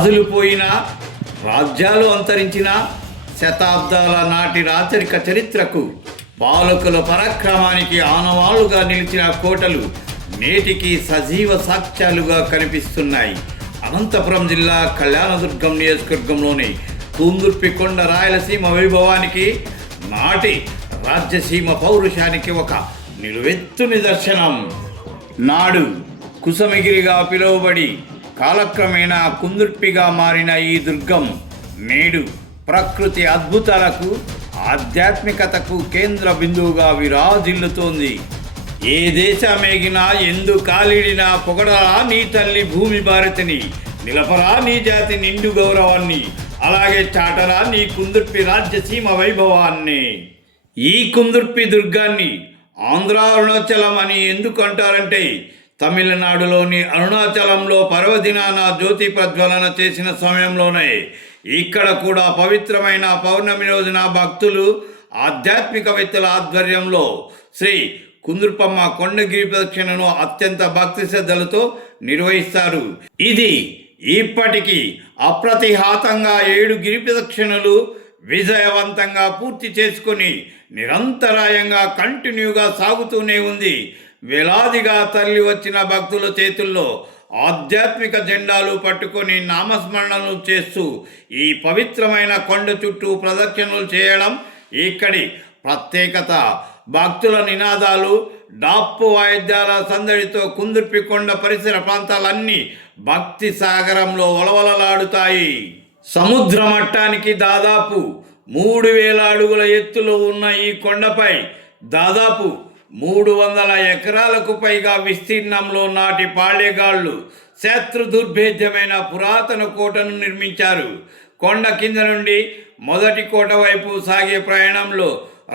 రాజులు పోయినా రాజ్యాలు అంతరించిన శతాబ్దాల నాటి రాచరిక చరిత్రకు పాలకుల పరాక్రమానికి ఆనవాళ్లుగా నిలిచిన కోటలు నేటికి సజీవ సాక్ష్యాలుగా కనిపిస్తున్నాయి. అనంతపురం జిల్లా కళ్యాణదుర్గం నియోజకవర్గంలోని కుందుర్పికొండ రాయలసీమ వైభవానికి, నాటి రాజ్యసీమ పౌరుషానికి ఒక నిలువెత్తు నిదర్శనం. నాడు కుసమగిరిగా పిలువబడి కాలక్రమేణా కుందుర్పిగా మారిన ఈ దుర్గం నేడు ప్రకృతి అద్భుతాలకు, ఆధ్యాత్మికతకు కేంద్ర బిందువుగా విరాజిల్లుతోంది. ఏ దేశమేగినా ఎందు కాలిడినా పొగడరా నీ తల్లి భూమి భారతిని, నిలపరా నీ జాతి నిండు గౌరవాన్ని, అలాగే చాటరా నీ కుందుర్పి రాజ్యసీమ వైభవాన్ని. ఈ కుందుర్పి దుర్గాన్ని ఆంధ్ర అరుణాచలం అని ఎందుకు అంటారంటే, తమిళనాడులోని అరుణాచలంలో పర్వదినాన జ్యోతి ప్రజ్వలన చేసిన సమయంలోనే ఇక్కడ కూడా పవిత్రమైన పౌర్ణమి రోజున భక్తులు, ఆధ్యాత్మికవేత్తల ఆధ్వర్యంలో శ్రీ కుందుర్పమ్మ కొండగిరి ప్రదక్షిణను అత్యంత భక్తి శ్రద్ధలతో నిర్వహిస్తారు. ఇది ఇప్పటికీ అప్రతిహాతంగా 7 గిరి ప్రదక్షిణలు విజయవంతంగా పూర్తి చేసుకొని నిరంతరాయంగా కంటిన్యూగా సాగుతూనే ఉంది. వేలాదిగా తరలి వచ్చిన భక్తుల చేతుల్లో ఆధ్యాత్మిక జెండాలు పట్టుకొని నామస్మరణలు చేస్తూ ఈ పవిత్రమైన కొండ చుట్టూ ప్రదక్షిణలు చేయడం ఇక్కడి ప్రత్యేకత. భక్తుల నినాదాలు, డాప్పు వాయిద్యాల సందడితో కుందుర్పి కొండ పరిసర ప్రాంతాలన్నీ భక్తి సాగరంలో ఒలవలలాడుతాయి. సముద్ర మట్టానికి దాదాపు 3000 అడుగుల ఎత్తులో ఉన్న ఈ కొండపై దాదాపు 300 ఎకరాలకు పైగా విస్తీర్ణంలో నాటి పాళెగాళ్లు శత్రు దుర్భేద్యమైన పురాతన కోటను నిర్మించారు. కొండ కింద నుండి మొదటి కోట వైపు సాగే ప్రయాణంలో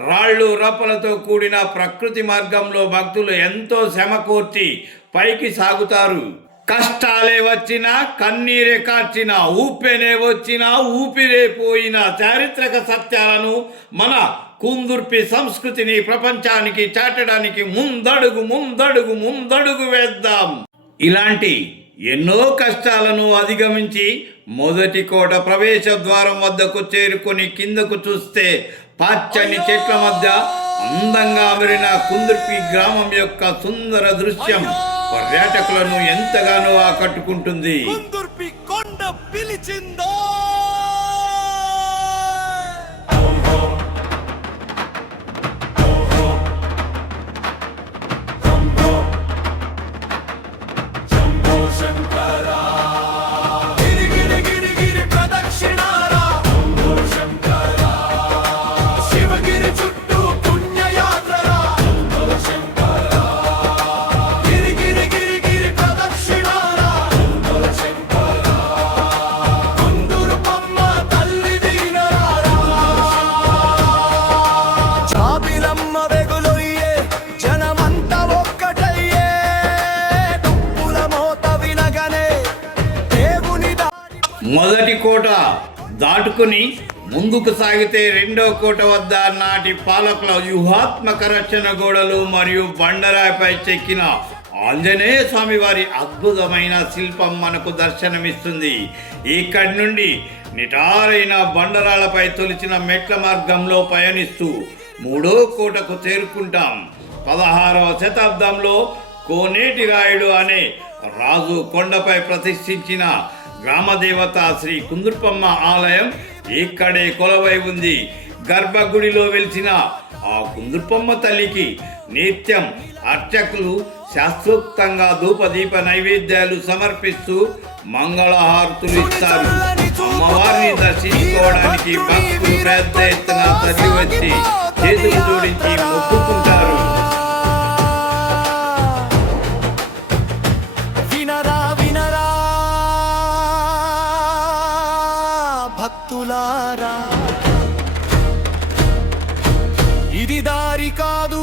రాళ్ళు రప్పలతో కూడిన ప్రకృతి మార్గంలో భక్తులు ఎంతో శ్రమకోర్చి పైకి సాగుతారు. కష్టాలే వచ్చినా, కన్నీరే కార్చినా, ఊపెనే వచ్చినా, ఊపిరే పోయిన చారిత్రక సత్యాలను, మన కుందుర్పి సంస్కృతిని ప్రపంచానికి చాటడానికి ముందడుగు వేద్దాం. ఇలాంటి ఎన్నో కష్టాలను అధిగమించి మొదటి కోట ప్రవేశ ద్వారం వద్దకు చేరుకొని కిందకు చూస్తే పచ్చని చెట్ల మధ్య అందంగా అమరిన కుందుర్పి గ్రామం యొక్క సుందర దృశ్యం పర్యాటకులను ఎంతగానో ఆకట్టుకుంటుంది. కుందుర్పి కొండ పిలిచిందో. మొదటి కోట దాటుకుని ముందుకు సాగితే రెండో కోట వద్ద నాటి పాలకుల వ్యూహాత్మక రక్షణ గోడలు మరియు బండరాయిపై చెక్కిన ఆంజనేయ స్వామి వారి అద్భుతమైన శిల్పం మనకు దర్శనమిస్తుంది. ఇక్కడి నుండి నిటారైన బండరాలపై తొలిచిన మెట్ల మార్గంలో పయనిస్తూ 3వ కోటకు చేరుకుంటాం. 16వ శతాబ్దంలో కోనేటి రాయుడు అనే రాజు కొండపై ప్రతిష్ఠించిన గ్రామదేవత శ్రీ కుందుర్పమ్మ ఆలయం ఇక్కడే కొలవై ఉంది. గర్భగుడిలో వెలిసిన ఆ కుందుర్పమ్మ తల్లికి నిత్యం అర్చకులు శాస్త్రోక్తంగా ధూపదీప నైవేద్యాలు సమర్పిస్తూ మంగళహారతులు ఇస్తారు. అమ్మవారిని దర్శించుకోవడానికి భక్తులు పెద్ద ఎత్తున తరలి వచ్చి చేతులు జోడించి మొక్కుకుంటారు. భక్తులారా, ఇది దారి కాదు,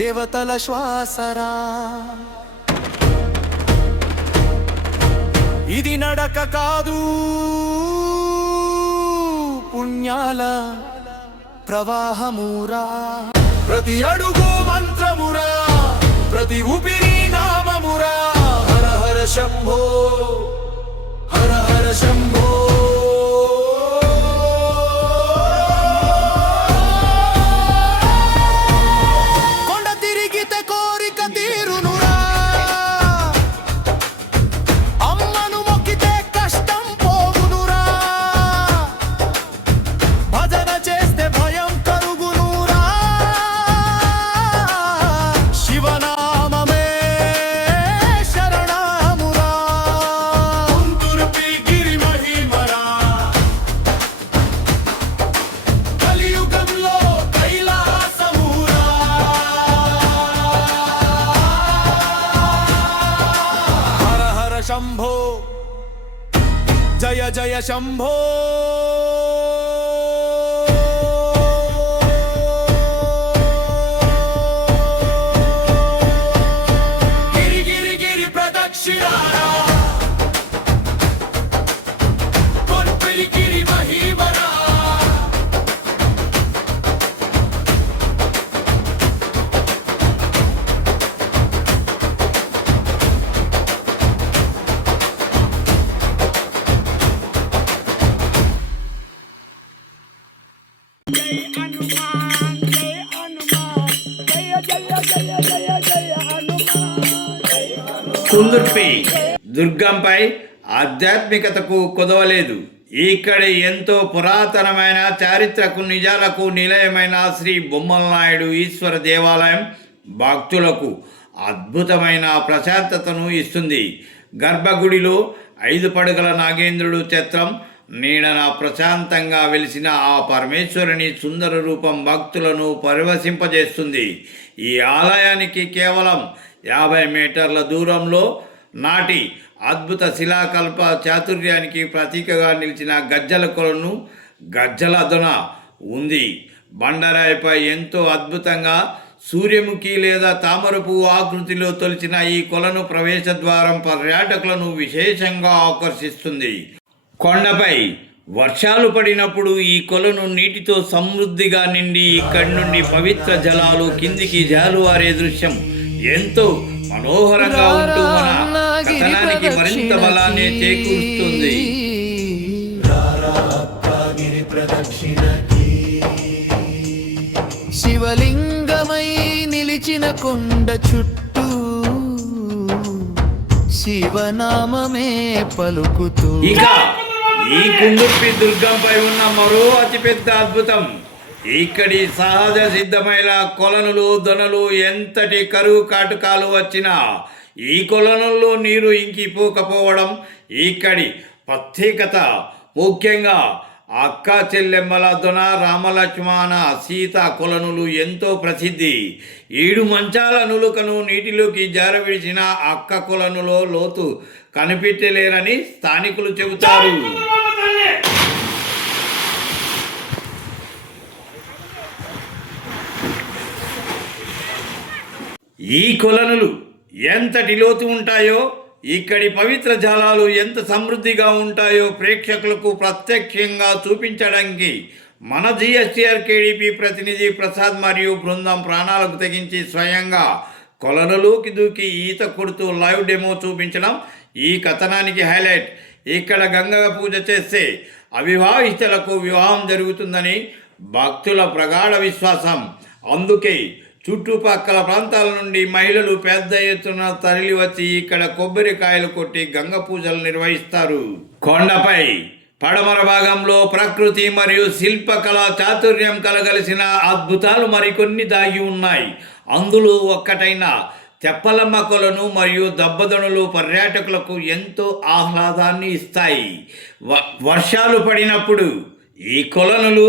దేవతల శ్వాసరా. ఇది నడక కాదు, పుణ్యాల ప్రవాహమురా. ప్రతి అడుగు మంత్రమురా, ప్రతి ఊపిరి నామమురా. హర హర శంభో. హర హర శంభో కొండ తిరిగితే కోరిక తీరునురా అమ్మను మొక్కితే కష్టం పోగునురా భజన చేస్తే భయం కరుగునురా శివనామమే శరణమురా కుందుర్పి గిరి మహిమరా కలియుగంలో కైలాసమురా హర హర శంభో జయ జయ శంభో గిరి గిరి గిరి ప్రదక్షిణారా కొల్పిలి గిరి మహిమరా కుందుర్పి దుర్గంపై ఆధ్యాత్మికతకు కొదవలేదు. ఇక్కడి ఎంతో పురాతనమైన చారిత్రక నిజాలకు నిలయమైన శ్రీ బొమ్మలనాయుడు ఈశ్వర దేవాలయం భక్తులకు అద్భుతమైన ప్రశాంతతను ఇస్తుంది. గర్భగుడిలో 5 పడగల నాగేంద్రుడు ఛత్రం నీడన ప్రశాంతంగా వెలిసిన ఆ పరమేశ్వరుని సుందర రూపం భక్తులను పరవశింపజేస్తుంది. ఈ ఆలయానికి కేవలం 50 మీటర్ల దూరంలో నాటి అద్భుత శిలాకల్ప చాతుర్యానికి ప్రతీకగా నిలిచిన గజ్జల కొలను గజ్జల దొన ఉంది. బండరాయిపై ఎంతో అద్భుతంగా సూర్యముఖి లేదా తామరపు ఆకృతిలో తొలిచిన ఈ కొలను ప్రవేశ ద్వారం పర్యాటకులను విశేషంగా ఆకర్షిస్తుంది. కొండపై వర్షాలు పడినప్పుడు ఈ కొలను నీటితో సమృద్ధిగా నిండి ఇక్కడి నుండి పవిత్ర జలాలు కిందికి జాలువారే దృశ్యం ఎంతో మనోహరంగా ఉంటూ మన కథనానికి మరింత బలాన్ని చేకూరుస్తుంది. శివలింగమై నిలిచిన కొండ చుట్టూ శివనామమే పలుకుతూ ఇక ఈ కుందుర్పి దుర్గంపై ఉన్న మరో అతిపెద్ద అద్భుతం ఇక్కడి సహజ సిద్ధమైన కొలనులు దొనలు. ఎంతటి కరువు కాటుకాలు వచ్చినా ఈ కొలనుల్లో నీరు ఇంకిపోకపోవడం ఇక్కడి ప్రత్యేకత. ముఖ్యంగా అక్క చెల్లెమ్మల దొన, రామలక్ష్మణ సీత కొలనులు ఎంతో ప్రసిద్ధి. 7 మంచాల నులుకను నీటిలోకి జారవిడిచిన అక్క కొలనులో లోతు కనిపించలేరని స్థానికులు చెబుతారు. ఈ కొలనులు ఎంతటి లోతు ఉంటాయో, ఇక్కడి పవిత్ర జలాలు ఎంత సమృద్ధిగా ఉంటాయో ప్రేక్షకులకు ప్రత్యక్షంగా చూపించడానికి మన జిఎస్టీఆర్ కేడిపి ప్రతినిధి ప్రసాద్ మరియు బృందం ప్రాణాలకు తెగించి స్వయంగా కొలనులోకి దూకి ఈత కొడుతూ లైవ్ డెమో చూపించడం ఈ కథనానికి హైలైట్. ఇక్కడ గంగా పూజ చేస్తే అవివాహితులకు వివాహం జరుగుతుందని భక్తుల ప్రగాఢ విశ్వాసం. అందుకే చుట్టుపక్కల ప్రాంతాల నుండి మహిళలు పెద్ద ఎత్తున తరలి వచ్చి ఇక్కడ కొబ్బరికాయలు కొట్టి గంగ పూజలు నిర్వహిస్తారు. కొండపై పడమర భాగంలో ప్రకృతి మరియు శిల్పకళ చాతుర్యం కలగలిసిన అద్భుతాలు మరికొన్ని దాగి ఉన్నాయి. అందులో ఒక్కటైన తెప్పలమ్మ కొలను మరియు దబ్బదొనలు పర్యాటకులకు ఎంతో ఆహ్లాదాన్ని ఇస్తాయి. వర్షాలు పడినప్పుడు ఈ కొలనులు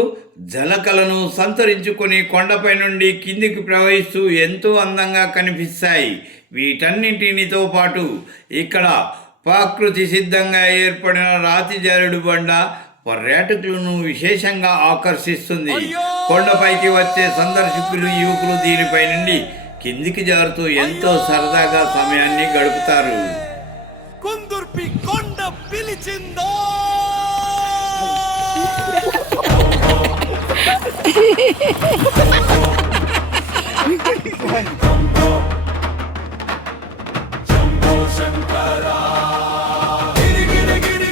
జలకలను సంతరించుకొని కొండపై నుండి కిందికి ప్రవహిస్తూ ఎంతో అందంగా కనిపిస్తాయి. వీటన్నింటితో పాటు ఇక్కడ ప్రకృతి సిద్ధంగా ఏర్పడిన రాతి జారుడు బండ పర్యాటకులను విశేషంగా ఆకర్షిస్తుంది. కొండపైకి వచ్చే సందర్శకులు యువకులు దీనిపై నుండి కిందికి జారుతూ ఎంతో సరదాగా సమయాన్ని గడుపుతారు. కుందుర్పి కొండ పిలిచిందో శంభో శంకరా గిరి గిరి గిరి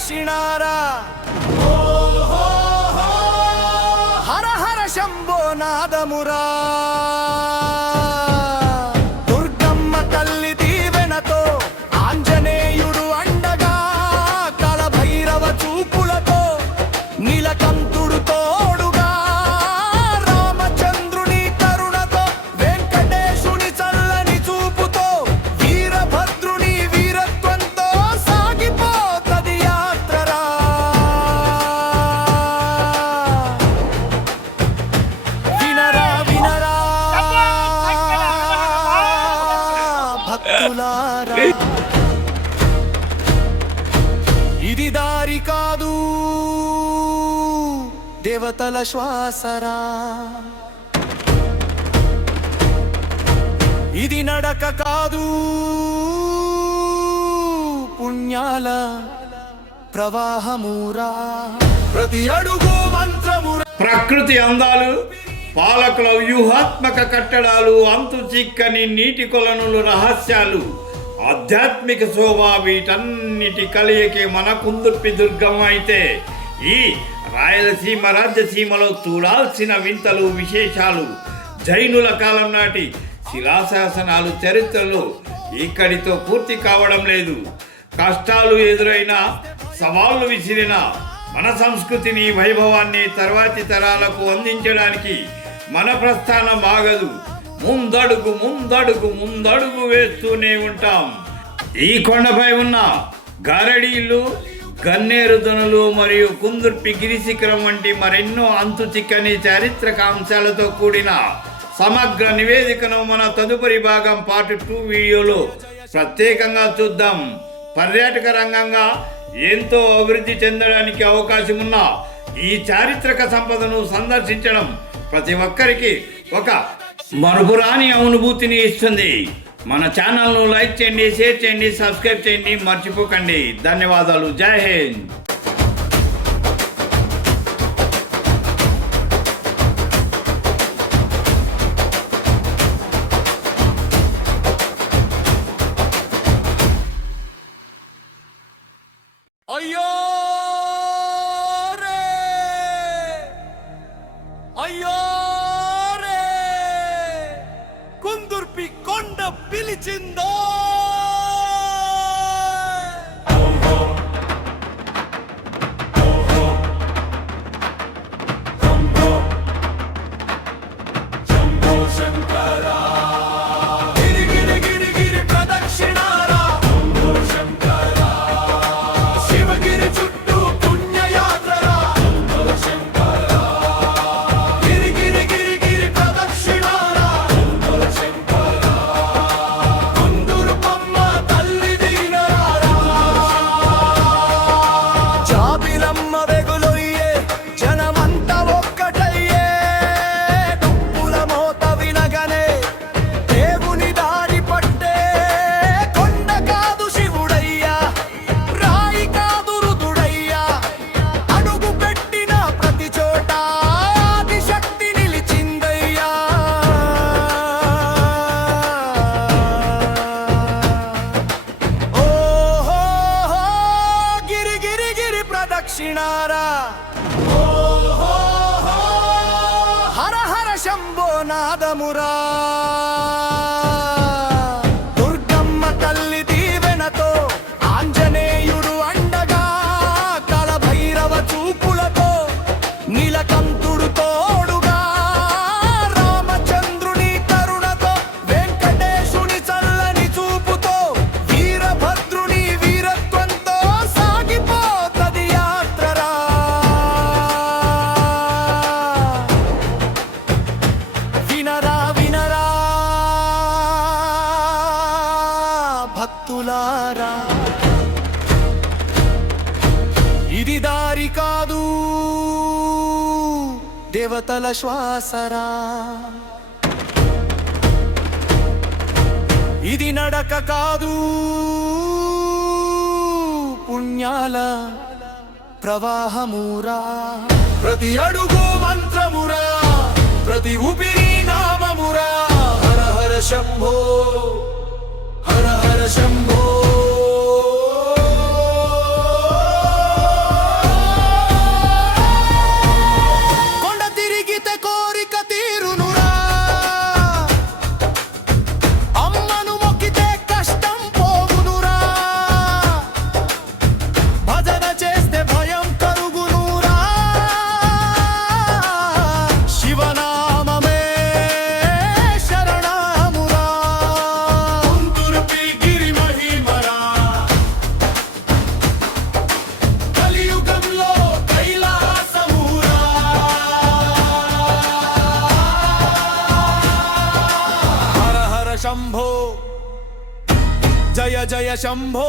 ప్రదక్షిణారా హర హర శంభో నాదమురా దుర్గమ్మ తల్లి దీవెనతో ఆంజనేయుడు అండగా కళభైరవ చూపులతో నీలకంఠుడు తోడుగా రామచంద్రుని కరుణతో వెంకటేశుని చల్లని చూపుతో వీరభద్రుని వీరత్వంతో సాగిపోతది యాత్రరా వినరా వినరా భక్తులారా ఇది దారి కాదు దేవతల శ్వాసరా ఇది నడక కాదు పుణ్యాల ప్రవాహమురా ప్రతి అడుగు మంత్రమురా ప్రకృతి అందాలు, పాలకుల వ్యూహాత్మక కట్టడాలు, అంతు చిక్కని నీటి కొలనులు, రహస్యాలు, ఆధ్యాత్మిక శోభ, వీటన్నిటి కలయికే మన కుందుర్పి దుర్గం అయితే ఈ రాయలసీమ రాజ్యసీమలో చూడాల్సిన వింతలు, విశేషాలు, జైనుల కాలం నాటి శిలాశాసనాలు, చరిత్రలు ఇక్కడితో పూర్తి కావడం లేదు. కష్టాలు ఎదురైనా, సవాళ్లు విసిరిన మన సంస్కృతిని, వైభవాన్ని తర్వాతి తరాలకు అందించడానికి మన ప్రస్థానం ఆగదు. ముందడుగు ముందడుగు ముందడుగు వేస్తూనే ఉంటాం. ఈ కొండపై ఉన్న గారడీలు, గన్నేరు దునులు మరియు కుందుర్పి గిరిశిఖరం వంటి మరెన్నో అంతు చిక్కని చారిత్రక అంశాలతో కూడిన సమగ్ర నివేదికను మన తదుపరి భాగం పార్ట్ 2 వీడియోలో ప్రత్యేకంగా చూద్దాం. పర్యాటక రంగంగా ఎంతో అభివృద్ధి చెందడానికి అవకాశం ఉన్న ఈ చారిత్రక సంపదను సందర్శించడం ప్రతి ఒక్కరికి ఒక మరుపురాని అనుభూతిని ఇస్తుంది. మన ఛానల్ను లైక్ చేయండి, షేర్ చేయండి, సబ్స్క్రైబ్ చేయండి, మర్చిపోకండి. ధన్యవాదాలు. జై హింద్. అయ్యో రే అయ్యో రే కుందుర్పి కొండ పిలిచిందో గిరి గిరి గిరి గిరి ప్రదక్షిణారా శివగిరి చుట్టూ పుణ్యయాత్రరా గిరి గిరి గిరి గిరి ప్రదక్షిణారా కుందుర్పమ్మ తల్లి దీనరారా జాబిలమ్మ వెగులొయ్యే జనమంతా ఒక్కటయ్యే డుప్పుల మోత వినగనే దేవుని దారి పట్టే కొండ కాదు శివుడయ్యా రాయి కాదు రుదుడయ్యా అడుగు పెట్టిన ప్రతి చోట ఆదిశక్తి నిలిచిందయ్యా ఓహో గిరి గిరి గిరి ప్రదక్షిణారా హర హర శంభో నాదమురా దుర్గమ్మ తల్లి దీవెనతో ఆంజనేయుడు అండగా కళభైరవ చూపులతో నీలకంఠుడు తోడుగా రామచంద్రుని కరుణతో వెంకటేశుని చల్లని చూపుతో వీరభద్రుని వీరత్వంతో సాగిపోతది యాత్రరా వినరా వినరా భక్తులారా ఇది దారి కాదు దేవతల శ్వాసరా ఇది నడక కాదు పుణ్యాల ప్రవాహమురా ప్రతి అడుగు మంత్రమురా ప్రతి ఊపిరి నామమురా హర హర శంభో హర హర శంభో జయ శంభో